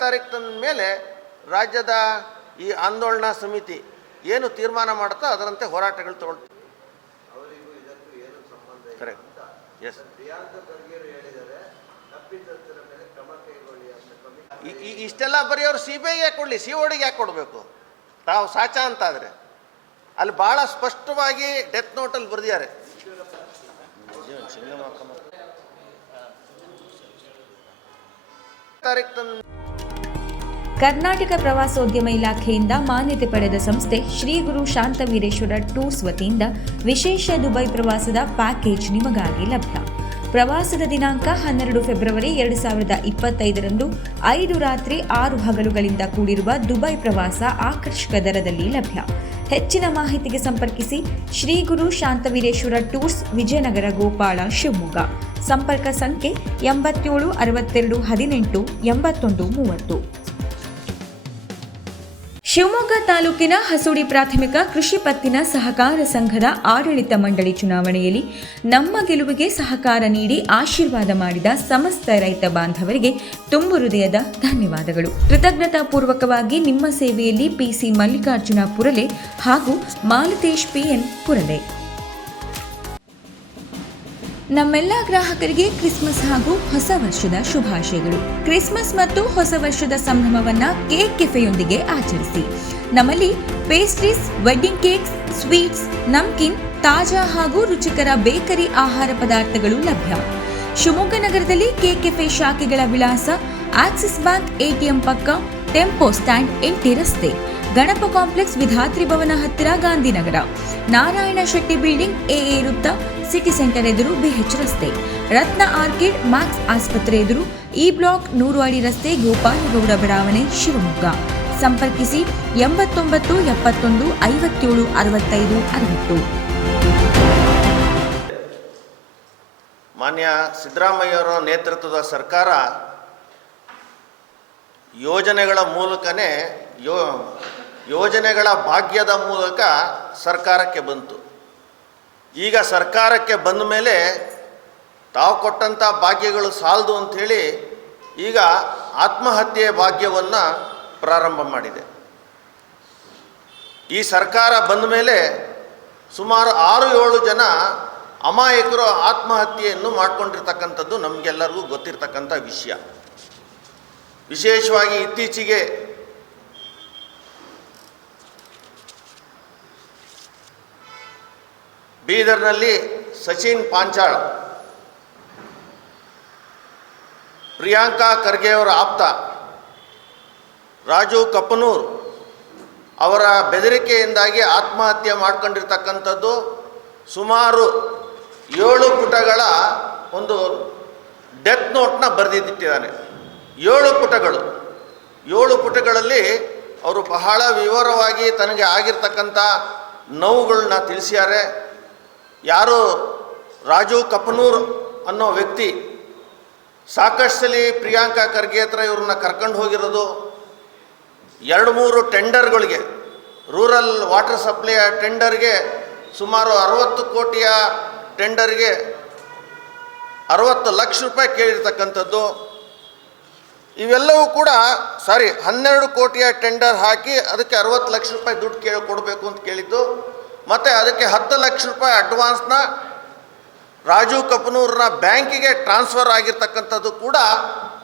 ತಾರೀಕು ತಂದ ಮೇಲೆ ರಾಜ್ಯದ ಈ ಆಂದೋಲನಾ ಸಮಿತಿ ಏನು ತೀರ್ಮಾನ ಮಾಡುತ್ತೋ ಅದರಂತೆ ಹೋರಾಟಗಳು ತಗೊಳ್ತಾರೆ. ಕರೆಕ್ಟ್. ಎಸ್. ಇಷ್ಟೆಲ್ಲ ಬರೀ ಅವರು CBIಗೆ ಯಾಕೆ ಕೊಡಲಿ, CODಗೆ ಯಾಕೆ ಕೊಡಬೇಕು? ತಾವು ಸಾಚ ಅಂತಾದರೆ ಅಲ್ಲಿ ಭಾಳ ಸ್ಪಷ್ಟವಾಗಿ ಡೆತ್ ನೋಟಲ್ಲಿ ಬರೆದಿದ್ದಾರೆ. ಕರ್ನಾಟಕ ಪ್ರವಾಸೋದ್ಯಮ ಇಲಾಖೆಯಿಂದ ಮಾನ್ಯತೆ ಪಡೆದ ಸಂಸ್ಥೆ ಶ್ರೀ ಗುರು ಶಾಂತವೀರೇಶ್ವರ ಟೂರ್ಸ್ ವತಿಯಿಂದ ವಿಶೇಷ ದುಬೈ ಪ್ರವಾಸದ ಪ್ಯಾಕೇಜ್ ನಿಮಗಾಗಿ ಲಭ್ಯ. ಪ್ರವಾಸದ ದಿನಾಂಕ 12 ಫೆಬ್ರವರಿ 2025ರಂದು 5 ರಾತ್ರಿ 6 ಹಗಲುಗಳಿಂದ ಕೂಡಿರುವ ದುಬೈ ಪ್ರವಾಸ ಆಕರ್ಷಕ ದರದಲ್ಲಿ ಲಭ್ಯ. ಹೆಚ್ಚಿನ ಮಾಹಿತಿಗೆ ಸಂಪರ್ಕಿಸಿ ಶ್ರೀ ಗುರು ಶಾಂತವೀರೇಶ್ವರ ಟೂರ್ಸ್, ವಿಜಯನಗರ, ಗೋಪಾಳ, ಶಿವಮೊಗ್ಗ. ಸಂಪರ್ಕ ಸಂಖ್ಯೆ 87 62 18 81 30. ಶಿವಮೊಗ್ಗ ತಾಲೂಕಿನ ಹಸುಡಿ ಪ್ರಾಥಮಿಕ ಕೃಷಿ ಪತ್ತಿನ ಸಹಕಾರ ಸಂಘದ ಆಡಳಿತ ಮಂಡಳಿ ಚುನಾವಣೆಯಲ್ಲಿ ನಮ್ಮ ಗೆಲುವಿಗೆ ಸಹಕಾರ ನೀಡಿ ಆಶೀರ್ವಾದ ಮಾಡಿದ ಸಮಸ್ತ ರೈತ ಬಾಂಧವರಿಗೆ ತುಂಬು ಹೃದಯದ ಧನ್ಯವಾದಗಳು. ಕೃತಜ್ಞತಾಪೂರ್ವಕವಾಗಿ ನಿಮ್ಮ ಸೇವೆಯಲ್ಲಿ PC ಮಲ್ಲಿಕಾರ್ಜುನ ಪುರಲೆ ಹಾಗೂ ಮಾಲತೇಶ್ PN ಪುರಲೆ. ನಮ್ಮೆಲ್ಲ ಗ್ರಾಹಕರಿಗೆ ಕ್ರಿಸ್ಮಸ್ ಹಾಗೂ ಹೊಸ ವರ್ಷದ ಶುಭಾಶಯಗಳು. ಕ್ರಿಸ್ಮಸ್ ಮತ್ತು ಹೊಸ ವರ್ಷದ ಸಂಭ್ರಮವನ್ನ ಕೇಕ್ ಕೆಫೆಯೊಂದಿಗೆ ಆಚರಿಸಿ. ನಮ್ಮಲ್ಲಿ ಪೇಸ್ಟ್ರೀಸ್, ವೆಡ್ಡಿಂಗ್ ಕೇಕ್ಸ್, ಸ್ವೀಟ್ಸ್, ನಮ್ಕಿನ್, ತಾಜಾ ಹಾಗೂ ರುಚಿಕರ ಬೇಕರಿ ಆಹಾರ ಪದಾರ್ಥಗಳು ಲಭ್ಯ. ಶಿವಮೊಗ್ಗ ನಗರದಲ್ಲಿ ಕೇಕ್ ಕೆಫೆ ಶಾಖೆಗಳ ವಿಳಾಸ: ಆಕ್ಸಿಸ್ ಬ್ಯಾಂಕ್ ATM ಪಕ್ಕ, ಟೆಂಪೋ ಸ್ಟ್ಯಾಂಡ್, NT ರಸ್ತೆ, ಗಣಪ ಕಾಂಪ್ಲೆಕ್ಸ್, ವಿಧಾತ್ರಿ ಭವನ ಹತ್ತಿರ, ಗಾಂಧಿನಗರ, ನಾರಾಯಣ ಶೆಟ್ಟಿ ಬಿಲ್ಡಿಂಗ್, AA ವೃತ್ತ, ಸಿಟಿ ಸೆಂಟರ್ ಎದುರು, BH ರಸ್ತೆ, ರತ್ನ ಆರ್ಕಿಡ್, ಮ್ಯಾಕ್ಸ್ ಆಸ್ಪತ್ರೆ ಎದುರು, E ಬ್ಲಾಕ್, 100 ಅಡಿ ರಸ್ತೆ, ಗೋಪಾಲಗೌಡ ಬಡಾವಣೆ, ಶಿವಮೊಗ್ಗ. ಸಂಪರ್ಕಿಸಿ 89 71 57 65 60. ಮಾನ್ಯ ಸಿದ್ದರಾಮಯ್ಯವರ ನೇತೃತ್ವದ ಸರ್ಕಾರ ಯೋಜನೆಗಳ ಮೂಲಕನೇ ಯೋಜನೆಗಳ ಭಾಗ್ಯದ ಮೂಲಕ ಸರ್ಕಾರಕ್ಕೆ ಬಂತು. ಈಗ ಸರ್ಕಾರಕ್ಕೆ ಬಂದ ಮೇಲೆ ತಾವು ಕೊಟ್ಟಂಥ ಭಾಗ್ಯಗಳು ಸಾಲದು ಅಂಥೇಳಿ ಈಗ ಆತ್ಮಹತ್ಯೆ ಭಾಗ್ಯವನ್ನು ಪ್ರಾರಂಭ ಮಾಡಿದೆ. ಈ ಸರ್ಕಾರ ಬಂದ ಮೇಲೆ ಸುಮಾರು 6-7 ಜನ ಅಮಾಯಕರು ಆತ್ಮಹತ್ಯೆಯನ್ನು ಮಾಡಿಕೊಂಡಿರ್ತಕ್ಕಂಥದ್ದು ನಮಗೆಲ್ಲರಿಗೂ ಗೊತ್ತಿರ್ತಕ್ಕಂಥ ವಿಷಯ. ವಿಶೇಷವಾಗಿ ಇತ್ತೀಚೆಗೆ ಬೀದರ್ನಲ್ಲಿ ಸಚಿನ್ ಪಾಂಚಾಳ್, ಪ್ರಿಯಾಂಕಾ ಖರ್ಗೆಯವರ ಆಪ್ತ ರಾಜು ಕಪ್ಪನೂರ್ ಅವರ ಬೆದರಿಕೆಯಿಂದಾಗಿ ಆತ್ಮಹತ್ಯೆ ಮಾಡ್ಕೊಂಡಿರ್ತಕ್ಕಂಥದ್ದು ಸುಮಾರು 7 ಪುಟಗಳ ಒಂದು ಡೆತ್ ನೋಟ್ನ ಬರೆದಿಟ್ಟಿದ್ದಾನೆ. 7 ಪುಟಗಳು. 7 ಪುಟಗಳಲ್ಲಿ ಅವರು ಬಹಳ ವಿವರವಾಗಿ ತನಗೆ ಆಗಿರ್ತಕ್ಕಂಥ ನೋವುಗಳನ್ನ ತಿಳಿಸ್ಯಾರೆ. ಯಾರು ರಾಜು ಕಪ್ಪನೂರ್ ಅನ್ನೋ ವ್ಯಕ್ತಿ ಸಾಕಷ್ಟು ಸಲ ಪ್ರಿಯಾಂಕಾ ಖರ್ಗೆ ಹತ್ರ ಇವ್ರನ್ನ ಕರ್ಕೊಂಡು ಹೋಗಿರೋದು, 2-3 ಟೆಂಡರ್ಗಳಿಗೆ, ರೂರಲ್ ವಾಟರ್ ಸಪ್ಲೈಯ ಟೆಂಡರ್ಗೆ ಸುಮಾರು 60 ಕೋಟಿಯ ಟೆಂಡರ್ಗೆ 60 ಲಕ್ಷ ರೂಪಾಯಿ ಕೇಳಿರ್ತಕ್ಕಂಥದ್ದು. ಇವೆಲ್ಲವೂ ಕೂಡ 12 ಕೋಟಿಯ ಟೆಂಡರ್ ಹಾಕಿ ಅದಕ್ಕೆ 60 ಲಕ್ಷ ರೂಪಾಯಿ ದುಡ್ಡು ಕೊಡಬೇಕು ಅಂತ ಕೇಳಿದ್ದು, ಮತ್ತು ಅದಕ್ಕೆ 10 ಲಕ್ಷ ರೂಪಾಯಿ ಅಡ್ವಾನ್ಸ್ನ ರಾಜು ಕಪ್ಪನೂರ್ನ ಬ್ಯಾಂಕಿಗೆ ಟ್ರಾನ್ಸ್ಫರ್ ಆಗಿರ್ತಕ್ಕಂಥದ್ದು ಕೂಡ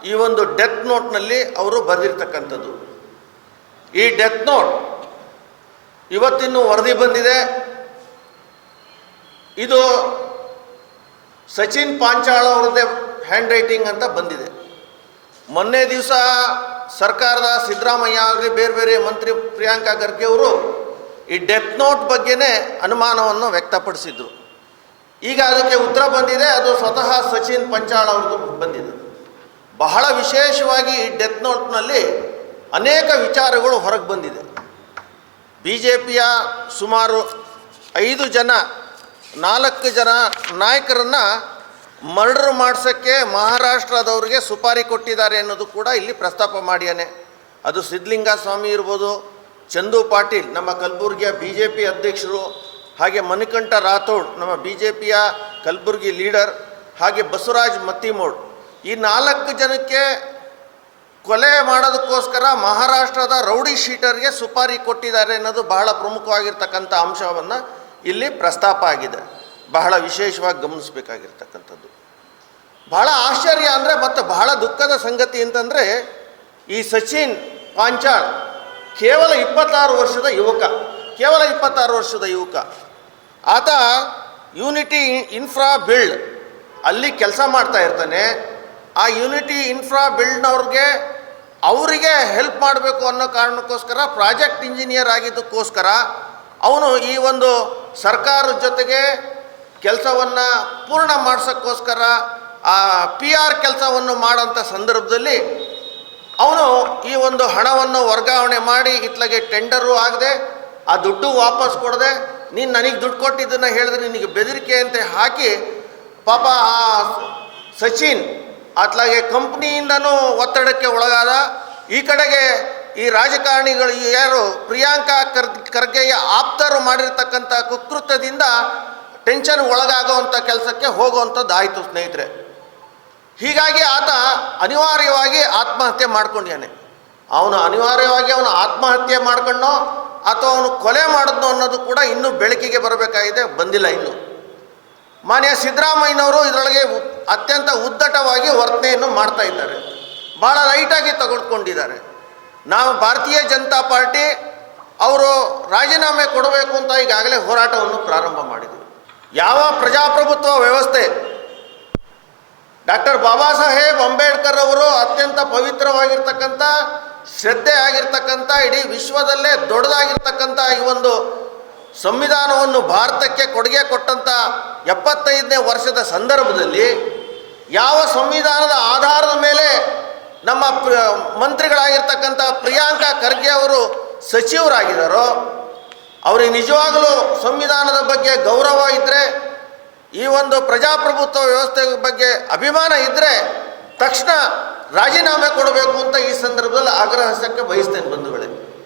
ಈ ಒಂದು ಡೆತ್ ನೋಟ್ನಲ್ಲಿ ಅವರು ಬರೆದಿರ್ತಕ್ಕಂಥದ್ದು. ಈ ಡೆತ್ ನೋಟ್ ಇವತ್ತಿನ್ನೂ ವರದಿ ಬಂದಿದೆ. ಇದು ಸಚಿನ್ ಪಾಂಚಾಳ್ ಅವರದ್ದೇ ಹ್ಯಾಂಡ್ ರೈಟಿಂಗ್ ಅಂತ ಬಂದಿದೆ. ಮೊನ್ನೆ ದಿವಸ ಸರ್ಕಾರದ ಸಿದ್ದರಾಮಯ್ಯ ಅವರಿಗೆ ಬೇರೆ ಬೇರೆ ಮಂತ್ರಿ ಪ್ರಿಯಾಂಕಾ ಖರ್ಗೆ ಅವರು ಈ ಡೆತ್ ನೋಟ್ ಬಗ್ಗೆನೇ ಅನುಮಾನವನ್ನು ವ್ಯಕ್ತಪಡಿಸಿದ್ರು. ಈಗ ಅದಕ್ಕೆ ಉತ್ತರ ಬಂದಿದೆ. ಅದು ಸ್ವತಃ ಸಚಿನ್ ಪಾಂಚಾಳ್ ಅವ್ರದ್ದು ಬಂದಿದೆ. ಬಹಳ ವಿಶೇಷವಾಗಿ ಈ ಡೆತ್ ನೋಟ್ನಲ್ಲಿ ಅನೇಕ ವಿಚಾರಗಳು ಹೊರಗೆ ಬಂದಿದೆ. BJPಯ ಸುಮಾರು 5 ಜನ 4 ಜನ ನಾಯಕರನ್ನು ಮರ್ಡರ್ ಮಾಡಿಸೋಕ್ಕೆ ಮಹಾರಾಷ್ಟ್ರದವ್ರಿಗೆ ಸುಪಾರಿ ಕೊಟ್ಟಿದ್ದಾರೆ ಅನ್ನೋದು ಕೂಡ ಇಲ್ಲಿ ಪ್ರಸ್ತಾಪ ಮಾಡ್ಯಾನೆ. ಅದು ಸಿದ್ಧಲಿಂಗ ಸ್ವಾಮಿ ಇರ್ಬೋದು, ಚಂದು ಪಾಟೀಲ್ ನಮ್ಮ ಕಲಬುರಗಿಯ BJP ಅಧ್ಯಕ್ಷರು, ಹಾಗೆ ಮಣಿಕಂಠ ರಾಥೋಡ್ ನಮ್ಮ BJPಯ ಕಲಬುರಗಿ ಲೀಡರ್, ಹಾಗೆ ಬಸವರಾಜ್ ಮತ್ತಿಮೋಡ್, ಈ 4 ಜನಕ್ಕೆ ಕೊಲೆ ಮಾಡೋದಕ್ಕೋಸ್ಕರ ಮಹಾರಾಷ್ಟ್ರದ ರೌಡಿ ಶೀಟರ್ಗೆ ಸುಪಾರಿ ಕೊಟ್ಟಿದ್ದಾರೆ ಅನ್ನೋದು ಬಹಳ ಪ್ರಮುಖವಾಗಿರ್ತಕ್ಕಂಥ ಅಂಶವನ್ನು ಇಲ್ಲಿ ಪ್ರಸ್ತಾಪ ಆಗಿದೆ. ಬಹಳ ವಿಶೇಷವಾಗಿ ಗಮನಿಸಬೇಕಾಗಿರ್ತಕ್ಕಂಥದ್ದು. ಬಹಳ ಆಶ್ಚರ್ಯ ಅಂದರೆ ಮತ್ತು ಬಹಳ ದುಃಖದ ಸಂಗತಿ ಅಂತಂದರೆ, ಈ ಸಚಿನ್ ಪಾಂಚಾಳ್ ಕೇವಲ 26 ವರ್ಷದ ಯುವಕ. ಆತ ಯೂನಿಟಿ ಇನ್ಫ್ರಾ ಬಿಲ್ಡ್ ಅಲ್ಲಿ ಕೆಲಸ ಮಾಡ್ತಾ ಇರ್ತಾನೆ. ಆ ಯೂನಿಟಿ ಇನ್ಫ್ರಾ ಬಿಲ್ಡ್ನವ್ರಿಗೆ ಅವರಿಗೆ ಹೆಲ್ಪ್ ಮಾಡಬೇಕು ಅನ್ನೋ ಕಾರಣಕ್ಕೋಸ್ಕರ ಪ್ರಾಜೆಕ್ಟ್ ಇಂಜಿನಿಯರ್ ಆಗಿದ್ದಕ್ಕೋಸ್ಕರ ಅವನು ಈ ಒಂದು ಸರ್ಕಾರದ ಜೊತೆಗೆ ಕೆಲಸವನ್ನು ಪೂರ್ಣ ಮಾಡಿಸೋಕ್ಕೋಸ್ಕರ ಆ PR ಕೆಲಸವನ್ನು ಮಾಡೋಂಥ ಸಂದರ್ಭದಲ್ಲಿ ಅವನು ಈ ಒಂದು ಹಣವನ್ನು ವರ್ಗಾವಣೆ ಮಾಡಿ ಇತ್ಲಾಗೆ ಟೆಂಡರು ಆಗದೆ, ಆ ದುಡ್ಡು ವಾಪಸ್ ಕೊಡದೆ, ನೀನು ನನಗೆ ದುಡ್ಡು ಕೊಟ್ಟಿದ್ದನ್ನು ಹೇಳಿದ್ರೆ ನಿನಗೆ ಬೆದರಿಕೆ ಅಂತ ಹಾಕಿ ಪಾಪ ಆ ಸಚಿನ್ ಅತ್ಲಾಗೆ ಕಂಪ್ನಿಯಿಂದನೂ ಒತ್ತಡಕ್ಕೆ ಒಳಗಾದ. ಈ ಕಡೆಗೆ ಈ ರಾಜಕಾರಣಿಗಳು ಯಾರು ಪ್ರಿಯಾಂಕಾ ಖರ್ಗೆಯ ಆಪ್ತರು ಮಾಡಿರ್ತಕ್ಕಂಥ ಕುಕೃತ್ಯದಿಂದ ಟೆನ್ಷನ್ ಒಳಗಾಗುವಂಥ ಕೆಲಸಕ್ಕೆ ಹೋಗುವಂಥದ್ದು ಆಯಿತು ಸ್ನೇಹಿತರೆ. ಹೀಗಾಗಿ ಆತ ಅನಿವಾರ್ಯವಾಗಿ ಆತ್ಮಹತ್ಯೆ ಮಾಡ್ಕೊಂಡಿದ್ದಾನೆ. ಅವನು ಆತ್ಮಹತ್ಯೆ ಮಾಡ್ಕೊಂಡೋ ಅಥವಾ ಅವನು ಕೊಲೆ ಮಾಡಿದ್ನೋ ಅನ್ನೋದು ಕೂಡ ಇನ್ನೂ ಬೆಳಕಿಗೆ ಬರಬೇಕಾಗಿದೆ, ಬಂದಿಲ್ಲ ಇನ್ನೂ. ಮಾನ್ಯ ಸಿದ್ದರಾಮಯ್ಯನವರು ಇದರೊಳಗೆ ಅತ್ಯಂತ ಉದ್ದಟವಾಗಿ ವರ್ತನೆಯನ್ನು ಮಾಡ್ತಾ ಇದ್ದಾರೆ, ಭಾಳ ಲೈಟಾಗಿ ತೆಗೆದುಕೊಂಡಿದ್ದಾರೆ. ನಾವು ಭಾರತೀಯ ಜನತಾ ಪಾರ್ಟಿ ಅವರು ರಾಜೀನಾಮೆ ಕೊಡಬೇಕು ಅಂತ ಈಗಾಗಲೇ ಹೋರಾಟವನ್ನು ಪ್ರಾರಂಭ ಮಾಡಿದ್ವಿ. ಯಾವ ಪ್ರಜಾಪ್ರಭುತ್ವ ವ್ಯವಸ್ಥೆ ಡಾಕ್ಟರ್ ಬಾಬಾ ಸಾಹೇಬ್ ಅಂಬೇಡ್ಕರ್ ಅವರು ಅತ್ಯಂತ ಪವಿತ್ರವಾಗಿರ್ತಕ್ಕಂಥ, ಶ್ರದ್ಧೆ ಆಗಿರ್ತಕ್ಕಂಥ, ಇಡೀ ವಿಶ್ವದಲ್ಲೇ ದೊಡ್ಡದಾಗಿರ್ತಕ್ಕಂಥ ಈ ಒಂದು ಸಂವಿಧಾನವನ್ನು ಭಾರತಕ್ಕೆ ಕೊಡುಗೆ ಕೊಟ್ಟಂಥ 75ನೇ ವರ್ಷದ ಸಂದರ್ಭದಲ್ಲಿ ಯಾವ ಸಂವಿಧಾನದ ಆಧಾರದ ಮೇಲೆ ನಮ್ಮ ಮಂತ್ರಿಗಳಾಗಿರ್ತಕ್ಕಂಥ ಪ್ರಿಯಾಂಕಾ ಖರ್ಗೆ ಅವರು ಸಚಿವರಾಗಿದ್ದಾರೋ, ಅವರಿಗೆ ನಿಜವಾಗಲೂ ಸಂವಿಧಾನದ ಬಗ್ಗೆ ಗೌರವ ಇದ್ದರೆ, ಈ ಒಂದು ಪ್ರಜಾಪ್ರಭುತ್ವ ವ್ಯವಸ್ಥೆ ಬಗ್ಗೆ ಅಭಿಮಾನ ಇದ್ದರೆ ತಕ್ಷಣ ರಾಜೀನಾಮೆ ಕೊಡಬೇಕು ಅಂತ ಈ ಸಂದರ್ಭದಲ್ಲಿ ಆಗ್ರಹಿಸಕ್ಕೆ ಬಯಸ್ತೇನೆ ಬಂಧುಗಳೇ.